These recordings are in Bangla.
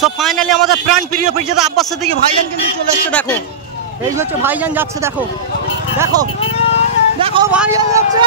সো ফাইনালি আমাদের প্রাণ প্রিয় পিজ্জাদা আব্বাস সিদ্দিকী ভাইজান কিন্তু চলে এসছে। দেখো এই হচ্ছে ভাইজান যাচ্ছে, দেখো দেখো দেখো ভাইজান যাচ্ছে।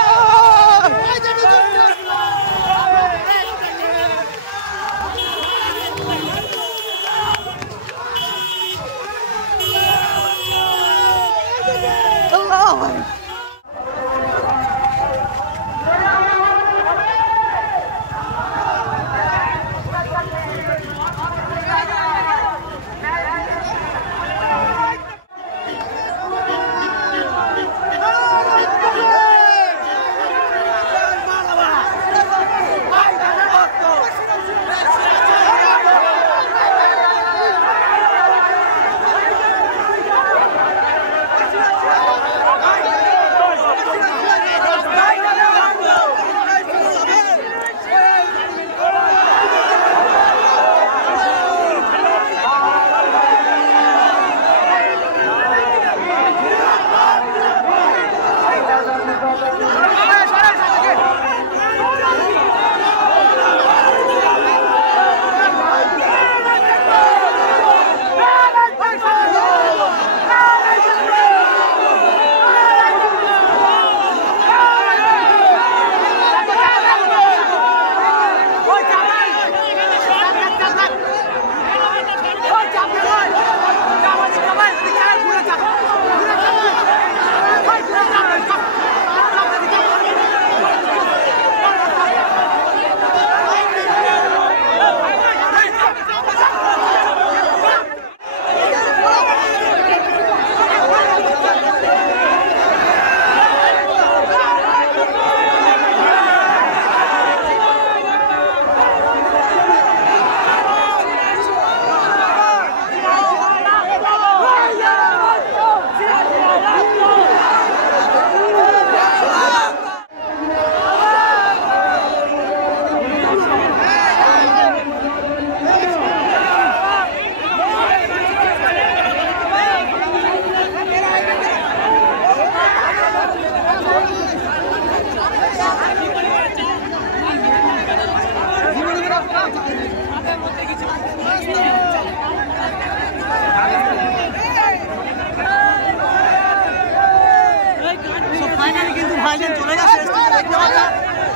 চলে গেছে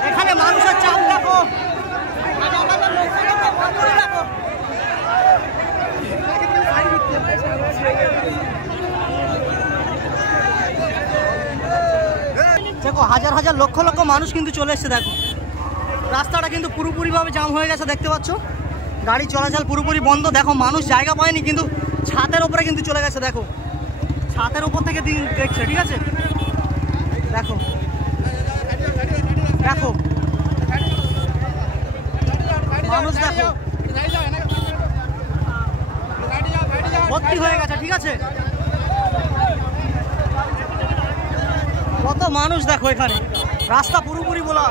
এখানে মানুষের চাপ দেখো। দেখো হাজার হাজার লক্ষ লক্ষ মানুষ কিন্তু চলে এসছে। দেখো রাস্তাটা কিন্তু পুরোপুরিভাবে জাম হয়ে গেছে, দেখতে পাচ্ছ গাড়ি চলাচল পুরোপুরি বন্ধ। দেখো মানুষ জায়গা পায়নি কিন্তু ছাদের উপরে কিন্তু চলে গেছে। দেখো ছাদের উপর থেকে দেখছে, ঠিক আছে। দেখো দেখো মানুষ দেখো ভর্তি হয়ে গেছে, ঠিক আছে। কত মানুষ দেখো এখানে, রাস্তা পুরোপুরি বলা।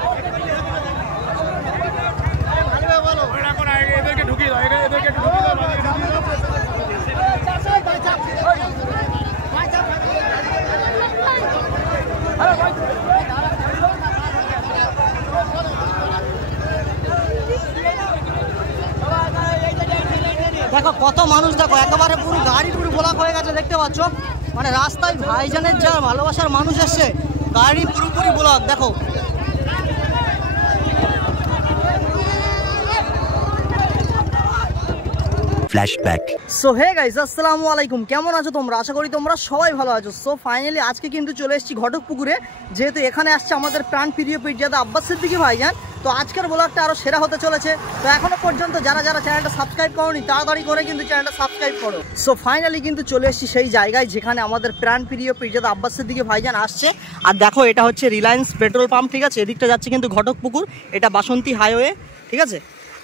দেখো কত মানুষ, দেখো একেবারে পুরো গাড়ি পুরো ব্লক হয়ে গেছে, দেখতে পাচ্ছ। মানে রাস্তায় ভাইজানের যা ভালোবাসার মানুষ এসছে, গাড়ি পুরোপুরি ব্লক। দেখো ফ্ল্যাশব্যাক। সো হে গাইস, আসসালামু আলাইকুম, কেমন আছো তোমরা? আশা করি তোমরা সবাই ভালো আছো। সো ফাইনালি আজকে কিন্তু চলে এসেছি ঘটকপুকুরে, যেহেতু এখানে আসছে আমাদের প্রাণ প্রিয় পিজ্জাদা আব্বাস সিদ্দিকী ভাইজান। তো আজকের ব্লগটা আরও সেরা হতে চলেছে। তো এখনো পর্যন্ত যারা যারা চ্যানেলটা সাবস্ক্রাইব করোনি, তাড়াতাড়ি করে কিন্তু চ্যানেলটা সাবস্ক্রাইব করো। সো ফাইনালি কিন্তু চলে এসেছি সেই জায়গায় যেখানে আমাদের প্রাণ প্রিয় পিজ্জাদা আব্বাস সিদ্দিকী ভাইজান আসছে। আর দেখো এটা হচ্ছে রিলায়েন্স পেট্রোল পাম্প, ঠিক আছে। এদিকটা যাচ্ছে কিন্তু ঘটকপুকুর, এটা বাসন্তী হাইওয়ে, ঠিক আছে।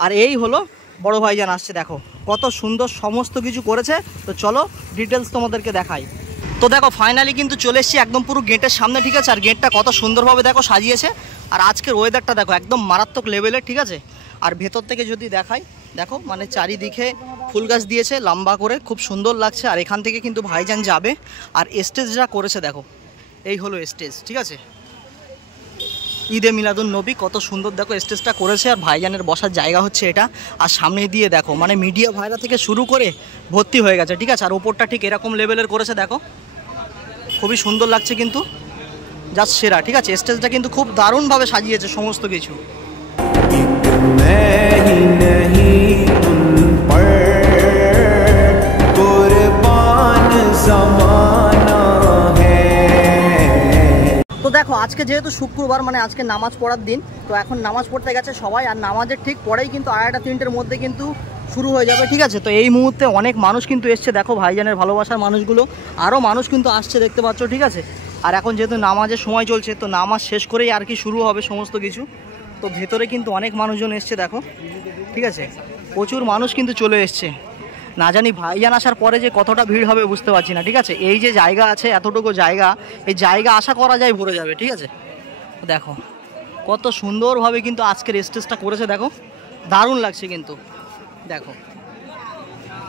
আর এই হলো বড় ভাইজান আসছে, দেখো কত সুন্দর সমস্ত কিছু করেছে। তো চলো ডিটেলস তোমাদেরকে দেখাই। তো দেখো ফাইনালি কিন্তু চলে এসেছি একদম পুরো গেটের সামনে, ঠিক আছে। আর গেটটা কত সুন্দরভাবে দেখো সাজিয়েছে। আর আজকের ওয়েদারটা দেখো একদম মারাত্মক লেভেলের, ঠিক আছে। আর ভেতর থেকে যদি দেখাই, দেখো মানে চারিদিকে ফুল গাছ দিয়েছে লম্বা করে, খুব সুন্দর লাগছে। আর এখান থেকে কিন্তু ভাইজান যাবে। আর স্টেজটা করেছে দেখো, এই হলো স্টেজ, ঠিক আছে। ঈদে মিলাদুন নবী। কত সুন্দর দেখো স্টেজটা করেছে, আর ভাইজানের বসার জায়গা হচ্ছে এটা। আর সামনে দিয়ে দেখো মানে মিডিয়া ভাইরা থেকে শুরু করে ভর্তি হয়ে গেছে, ঠিক আছে। আর ওপরটা ঠিক এরকম লেভেলের করেছে দেখো, খুবই সুন্দর লাগছে কিন্তু, জাস্ট সেরা, ঠিক আছে। স্টেজটা কিন্তু খুব দারুণভাবে সাজিয়েছে সমস্ত কিছু। তো দেখো আজকে যেহেতু শুক্রবার, মানে আজকে নামাজ পড়ার দিন, তো এখন নামাজ পড়তে গেছে সবাই। আর নামাজের ঠিক পরেই কিন্তু 2:30-3টের মধ্যে কিন্তু শুরু হয়ে যাবে, ঠিক আছে। তো এই মুহূর্তে অনেক মানুষ কিন্তু এসছে দেখো, ভাইজানের ভালোবাসার মানুষগুলো, আরও মানুষ কিন্তু আসছে দেখতে পাচ্ছ, ঠিক আছে। আর এখন যেহেতু নামাজের সময় চলছে, তো নামাজ শেষ করেই আর কি শুরু হবে সমস্ত কিছু। তো ভেতরে কিন্তু অনেক মানুষজন এসছে দেখো, ঠিক আছে। প্রচুর মানুষ কিন্তু চলে এসছে। না জানি ভাইজান আসার পরে যে কতটা ভিড় হবে বুঝতে পারছি না, ঠিক আছে। এই যে জায়গা আছে, এতটুকু জায়গা, এই জায়গা আশা করা যায় ভরে যাবে, ঠিক আছে। দেখো কত সুন্দরভাবে কিন্তু আজকের স্টেজটা করেছে দেখো, দারুণ লাগছে কিন্তু, দেখো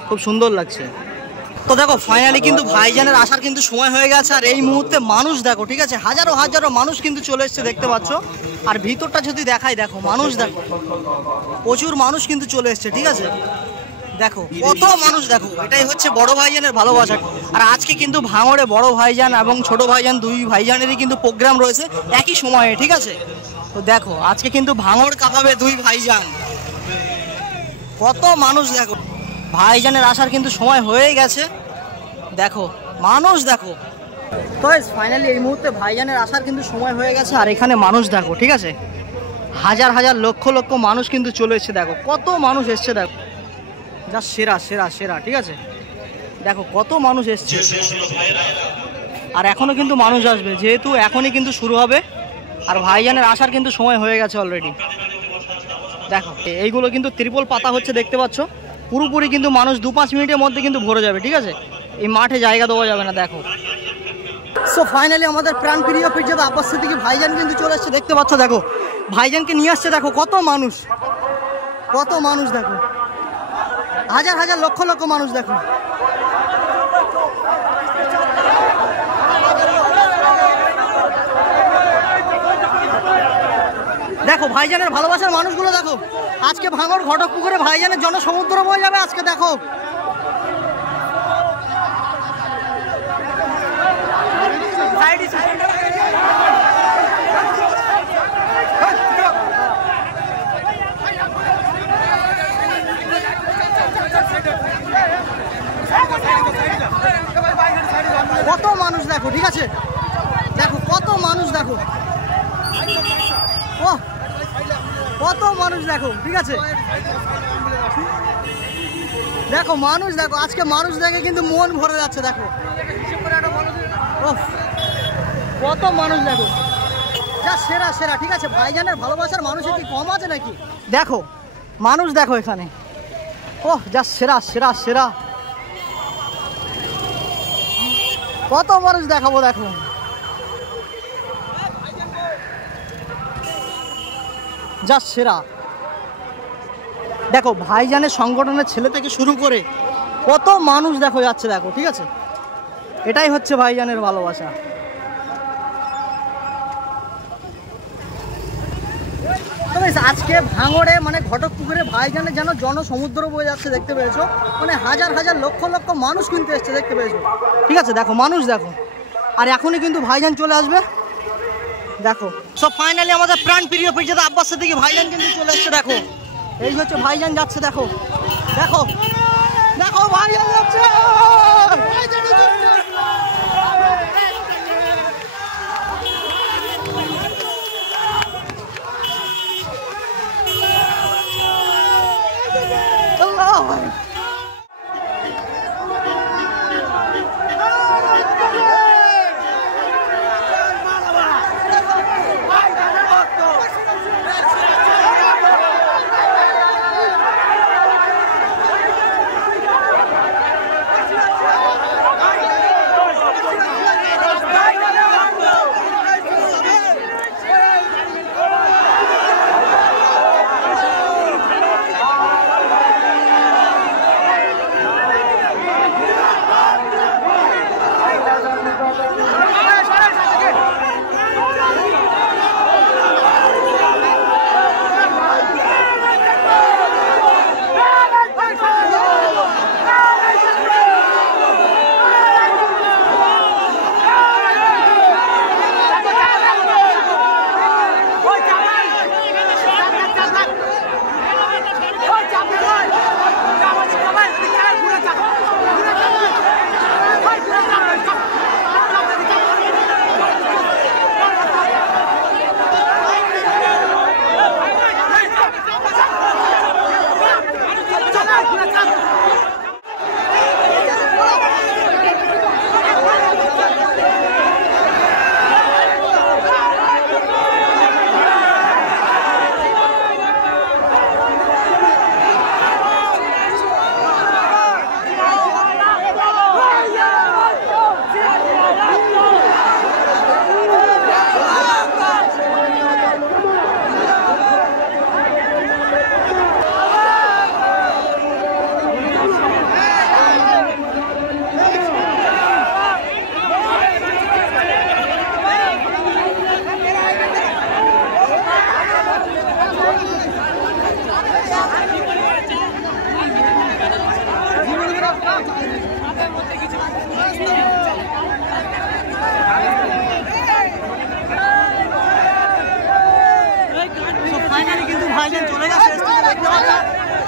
খুব সুন্দর লাগছে। তো দেখো ফাইনালি কিন্তু ভাইজানের আসার কিন্তু সময় হয়ে গেছে। আর এই মুহূর্তে মানুষ দেখো, ঠিক আছে, হাজারো হাজারো মানুষ কিন্তু চলে এসছে দেখতে পাচ্ছ। আর ভিতরটা যদি দেখাই দেখো, মানুষ দেখো, প্রচুর মানুষ কিন্তু চলে এসছে, ঠিক আছে। দেখো কত মানুষ, দেখো এটাই হচ্ছে বড় ভাইজানের ভালোবাসা। আর আজকে কিন্তু ভাঙড়ে বড় ভাইজান এবং ছোট ভাইজান, দুই ভাইজানেরই কিন্তু প্রোগ্রাম রয়েছে একই সময়ে, ঠিক আছে। তো দেখো আজকে কিন্তু ভাঙড় কাঁপাবে দুই ভাইজান, কত মানুষ দেখো। ভাইজানের আসার কিন্তু সময় হয়ে গেছে, দেখো মানুষ দেখো। তো ফাইনালি এই মুহূর্তে ভাইজানের আসার কিন্তু সময় হয়ে গেছে। আর এখানে মানুষ দেখো, ঠিক আছে, হাজার হাজার লক্ষ লক্ষ মানুষ কিন্তু চলে এসছে দেখো, কত মানুষ এসছে দেখো, যা সেরা সেরা সেরা, ঠিক আছে। দেখো কত মানুষ এসছে, আর এখনো কিন্তু মানুষ আসবে, যেহেতু এখনই কিন্তু শুরু হবে। আর ভাইজানের আসার কিন্তু সময় হয়ে গেছে অলরেডি। দেখো এইগুলো কিন্তু ত্রিপল পাতা হচ্ছে দেখতে পাচ্ছ, পুরোপুরি কিন্তু মানুষ 2-5 মিনিটের মধ্যে কিন্তু ভরে যাবে, ঠিক আছে। এই মাঠে জায়গা দেওয়া যাবে না, দেখো। সো ফাইনালি আমাদের প্রাণ প্রিয় পিরজাদা আব্বাস সিদ্দিকী ভাইজান কিন্তু চলে এসছে দেখতে পাচ্ছ। দেখো ভাইজানকে নিয়ে আসছে, দেখো কত মানুষ, কত মানুষ দেখো, হাজার হাজার লক্ষ লক্ষ মানুষ দেখো। দেখো ভাইজানের ভালোবাসার মানুষগুলো দেখো, আজকে ভাঙড় ঘটকপুকুরে ভাইজানের জনসমুদ্র বয়ে যাবে আজকে দেখো। কত মানুষ দেখো, ঠিক আছে, দেখো কত মানুষ দেখো, ও কত মানুষ দেখো, ঠিক আছে। দেখো মানুষ দেখো, আজকে মানুষ দেখে কিন্তু মন ভরে যাচ্ছে দেখো, কত মানুষ দেখো, যা সেরা সেরা, ঠিক আছে। ভাইজানের ভালোবাসার মানুষের কি কম আছে নাকি? দেখো মানুষ দেখো এখানে, ওহ যা সেরা সেরা সেরা, কত মানুষ দেখাবো দেখো। যা সেরা, দেখো ভাইজানের সংগঠনের ছেলে থেকে শুরু করে কত মানুষ দেখো যাচ্ছে দেখো, ঠিক আছে। এটাই হচ্ছে ভাইজানের ভালোবাসা। আজকে ভাঙড়ে মানে ঘটকপুকুরে ভাইজানের যেন জনসমুদ্র বয়ে যাচ্ছে দেখতে পেয়েছো, মানে হাজার হাজার লক্ষ লক্ষ মানুষ কিন্তু এসছে দেখতে পেয়েছো, ঠিক আছে। দেখো মানুষ দেখো, আর এখনই কিন্তু ভাইজান চলে আসবে দেখো। সব ফাইনালি আমাদের প্রাণ প্রিয় পিরজাদা আব্বাস সিদ্দিকী ভাইজান কিন্তু চলে এসছে দেখো, এই হচ্ছে ভাইজান যাচ্ছে দেখো, দেখো দেখো ভাইজান যাচ্ছে। ভাইজান চলে গেছে দেখতে পাচ্ছেন।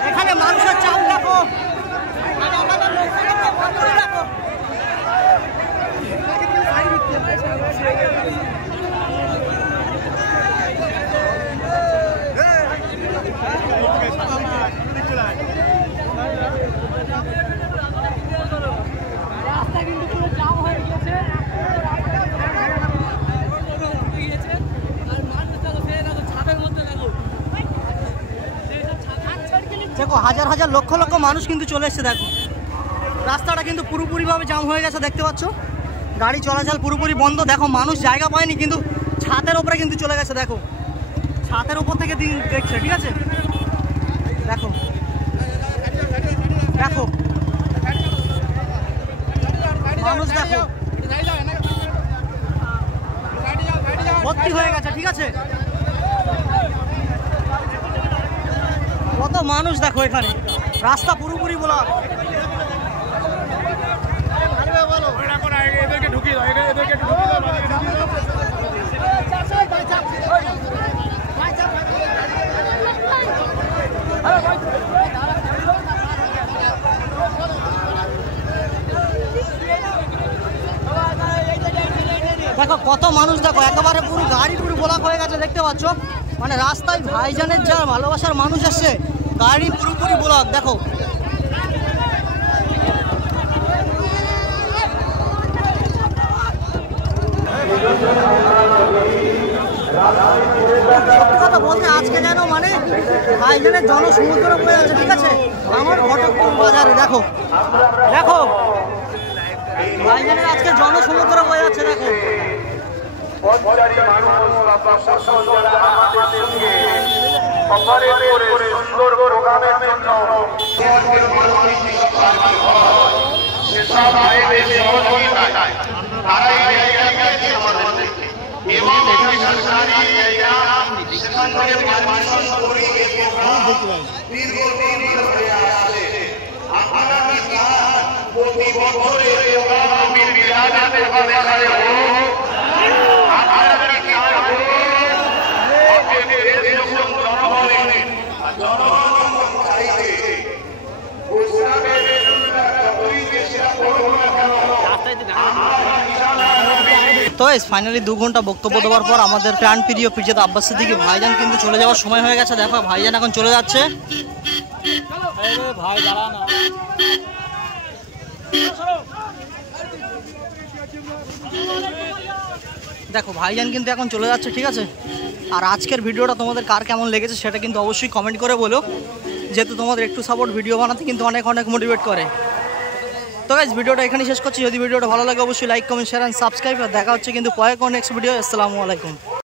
এখানে মানুষের চাপ দেখো, দেখো হাজার হাজার লক্ষ লক্ষ মানুষ কিন্তু চলে এসছে। দেখো রাস্তাটা কিন্তু পুরোপুরিভাবে জাম হয়ে গেছে দেখতে পাচ্ছ, গাড়ি চলাচল পুরোপুরি বন্ধ। দেখো মানুষ জায়গা পায়নি কিন্তু ছাদের উপরে কিন্তু চলে গেছে। দেখো ছাদের উপর থেকে দিন দেখছে, ঠিক আছে। দেখো দেখো মানুষ দেখো ভর্তি হয়ে গেছে, ঠিক আছে। কত মানুষ দেখো, এখানে রাস্তা পুরোপুরি বলা। দেখো কত মানুষ, দেখো একেবারে পুরো গাড়ি পুরো ব্লক হয়ে গেছে দেখতে পাচ্ছ। মানে রাস্তায় ভাইজানের যা ভালোবাসার মানুষ আসছে, গাড়ি পুরোপুরি ব্লক। দেখো সত্যি কথা বলতে আজকে যেন মানে ভাইজানের জনসমুদ্র বয়ে আছে, ঠিক আছে। আমার ঘটকপুর বাজারে দেখো দেখো ভাইজানের আজকে জনসমুদ্র বয়ে আছে। দেখো তো ফাইনালি 2 ঘন্টা বক্তব্য দেওয়ার পর আমাদের প্রাণপ্রিয় পিরজাদা আব্বাস সিদ্দিকী ভাইজান কিন্তু চলে যাওয়ার সময় হয়ে গেছে। দেখো ভাইজান এখন চলে যাচ্ছে। দেখো ভাইজান কিন্তু এখন চলে যাচ্ছে, ঠিক আছে। আর আজকের ভিডিওটা তোমাদের কার কেমন লেগেছে সেটা কিন্তু অবশ্যই কমেন্ট করে বলো, যেহেতু তোমাদের একটু সাপোর্ট ভিডিও বানাতে কিন্তু অনেক অনেক মোটিভেট করে। তো গাইস ভিডিওটা এখানে শেষ করছি। যদি ভিডিওটা ভালো লাগে অবশ্যই like comment share and subscribe. আর দেখা হচ্ছে কিন্তু পরে কোন নেক্সট ভিডিও। আসসালামু আলাইকুম।